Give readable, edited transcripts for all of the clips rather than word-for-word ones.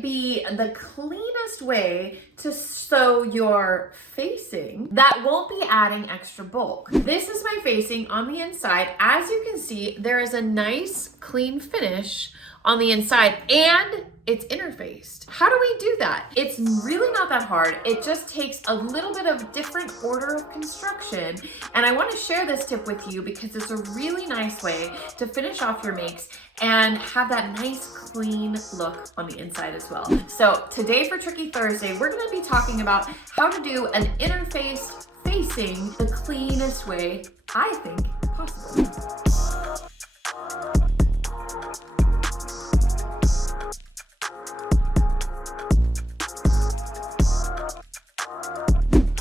might be the cleanest way to sew your facing that won't be adding extra bulk. This is my facing on the inside. As you can see, there is a nice clean finish on the inside and it's interfaced. How do we do that? It's really not that hard. It just takes a little bit of different order of construction. And I want to share this tip with you because it's a really nice way to finish off your makes and have that nice clean look on the inside as well. So today for Tricky Thursday, we're going to be talking about how to do an interfaced facing the cleanest way I think possible.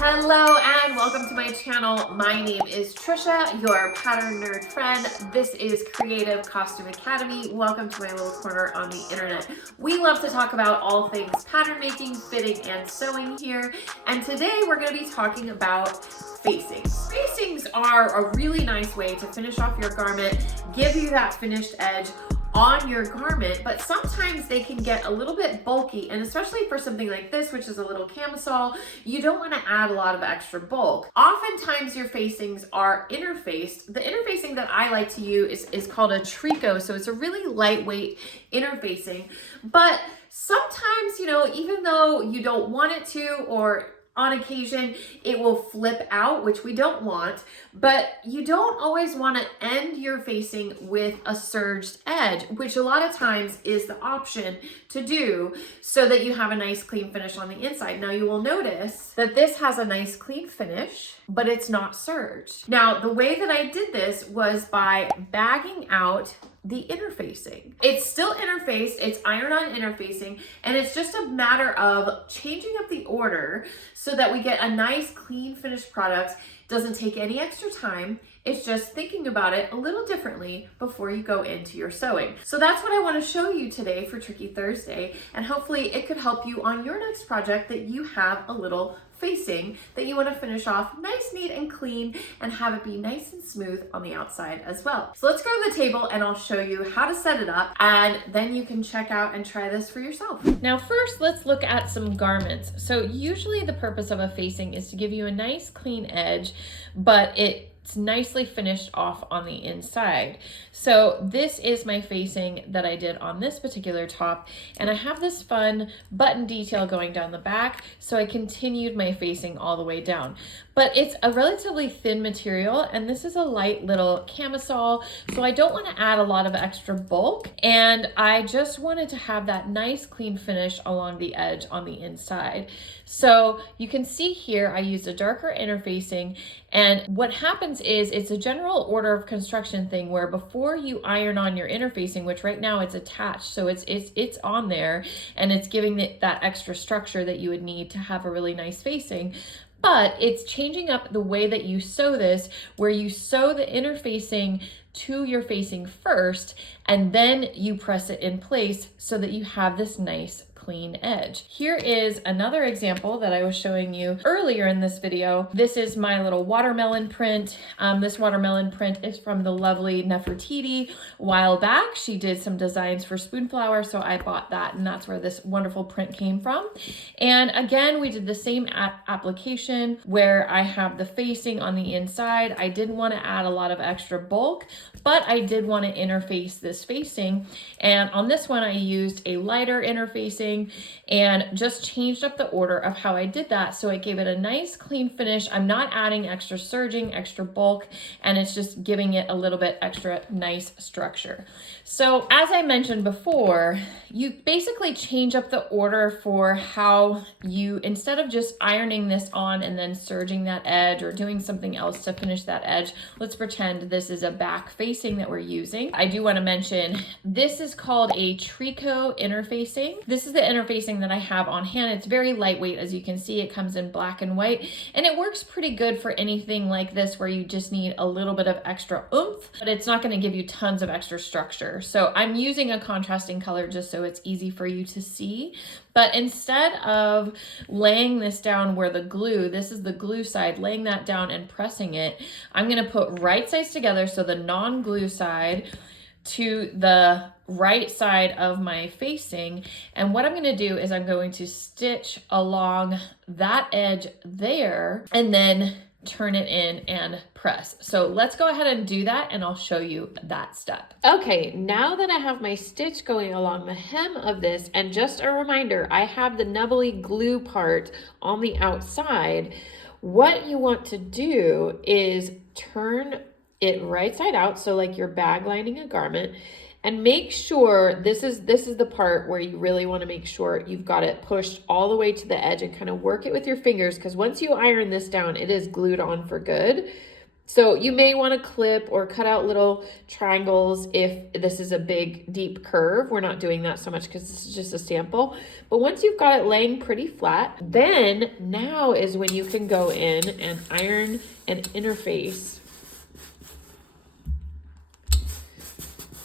Hello and welcome to my channel. My name is Trisha, your pattern nerd friend. This is Creative Costume Academy. Welcome to my little corner on the internet. We love to talk about all things pattern making, fitting, and sewing here. And today we're going to be talking about facings. Facings are a really nice way to finish off your garment, give you that finished edge on your garment, but sometimes they can get a little bit bulky, and especially for something like this, which is a little camisole, you don't want to add a lot of extra bulk. Oftentimes your facings are interfaced. The interfacing that I like to use is called a tricot, so it's a really lightweight interfacing, but sometimes, even though you don't want it to, or on occasion, it will flip out, which we don't want, but you don't always want to end your facing with a serged edge, which a lot of times is the option to do so that you have a nice clean finish on the inside. Now you will notice that this has a nice clean finish, but it's not serged. Now, the way that I did this was by bagging out the interfacing. It's still interfaced, it's iron-on interfacing, and it's just a matter of changing up the order so that we get a nice clean finished product. Doesn't take any extra time. It's just thinking about it a little differently before you go into your sewing. So that's what I want to show you today for Tricky Thursday, and hopefully it could help you on your next project that you have a little facing that you want to finish off nice, neat, and clean and have it be nice and smooth on the outside as well. So let's go to the table and I'll show you how to set it up, and then you can check out and try this for yourself. Now first, let's look at some garments. So usually the purpose of a facing is to give you a nice clean edge, but it's nicely finished off on the inside. So this is my facing that I did on this particular top, and I have this fun button detail going down the back, so I continued my facing all the way down. But it's a relatively thin material, and this is a light little camisole, so I don't want to add a lot of extra bulk, and I just wanted to have that nice clean finish along the edge on the inside. So you can see here I used a darker interfacing, and what happens is it's a general order of construction thing where before you iron on your interfacing, which right now it's attached, so it's on there and it's giving that extra structure that you would need to have a really nice facing. But it's changing up the way that you sew this, where you sew the interfacing to your facing first, and then you press it in place so that you have this nice clean edge. Here is another example that I was showing you earlier in this video. This is my little watermelon print. This watermelon print is from the lovely Nefertiti. A while back, she did some designs for Spoonflower, so I bought that, and that's where this wonderful print came from. And again, we did the same application where I have the facing on the inside. I didn't want to add a lot of extra bulk, but I did want to interface this facing. And on this one, I used a lighter interfacing and just changed up the order of how I did that. So it gave it a nice clean finish. I'm not adding extra serging, extra bulk, and it's just giving it a little bit extra nice structure. So as I mentioned before, you basically change up the order for how you, instead of just ironing this on and then serging that edge or doing something else to finish that edge, let's pretend this is a back facing that we're using. I do want to mention this is called a tricot interfacing. This is the interfacing that I have on hand. It's very lightweight, as you can see. It comes in black and white, and it works pretty good for anything like this where you just need a little bit of extra oomph, but it's not going to give you tons of extra structure. So I'm using a contrasting color just so it's easy for you to see. But instead of laying this down where the glue, this is the glue side, laying that down and pressing it, I'm going to put right sides together, so the non-glue side to the right side of my facing. And what I'm going to do is I'm going to stitch along that edge there and then turn it in and press. So let's go ahead and do that and I'll show you that step. Okay, now that I have my stitch going along the hem of this, and just a reminder, I have the nubbly glue part on the outside. What you want to do is turn it right side out, so like you're bag lining a garment, and make sure this is the part where you really want to make sure you've got it pushed all the way to the edge and kind of work it with your fingers, because once you iron this down, it is glued on for good. So you may want to clip or cut out little triangles if this is a big deep curve. We're not doing that so much because this is just a sample. But once you've got it laying pretty flat, then now is when you can go in and iron and interface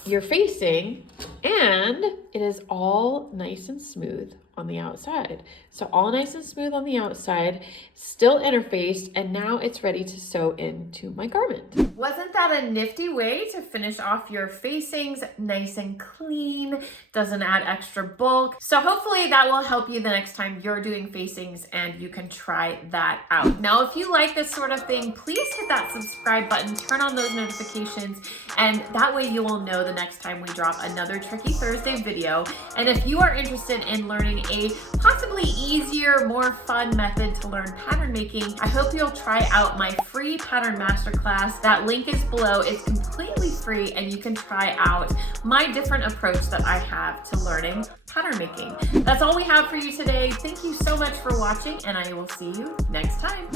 your facing, and it is all nice and smooth on the outside. So all nice and smooth on the outside, still interfaced, and now it's ready to sew into my garment. Wasn't that a nifty way to finish off your facings? Nice and clean, doesn't add extra bulk. So hopefully that will help you the next time you're doing facings and you can try that out. Now, if you like this sort of thing, please hit that subscribe button, turn on those notifications, and that way you will know the next time we drop another Tricky Thursday video. And if you are interested in learning a possibly easier, more fun method to learn pattern making, I hope you'll try out my free pattern masterclass. That link is below. It's completely free and you can try out my different approach that I have to learning pattern making. That's all we have for you today. Thank you so much for watching, and I will see you next time.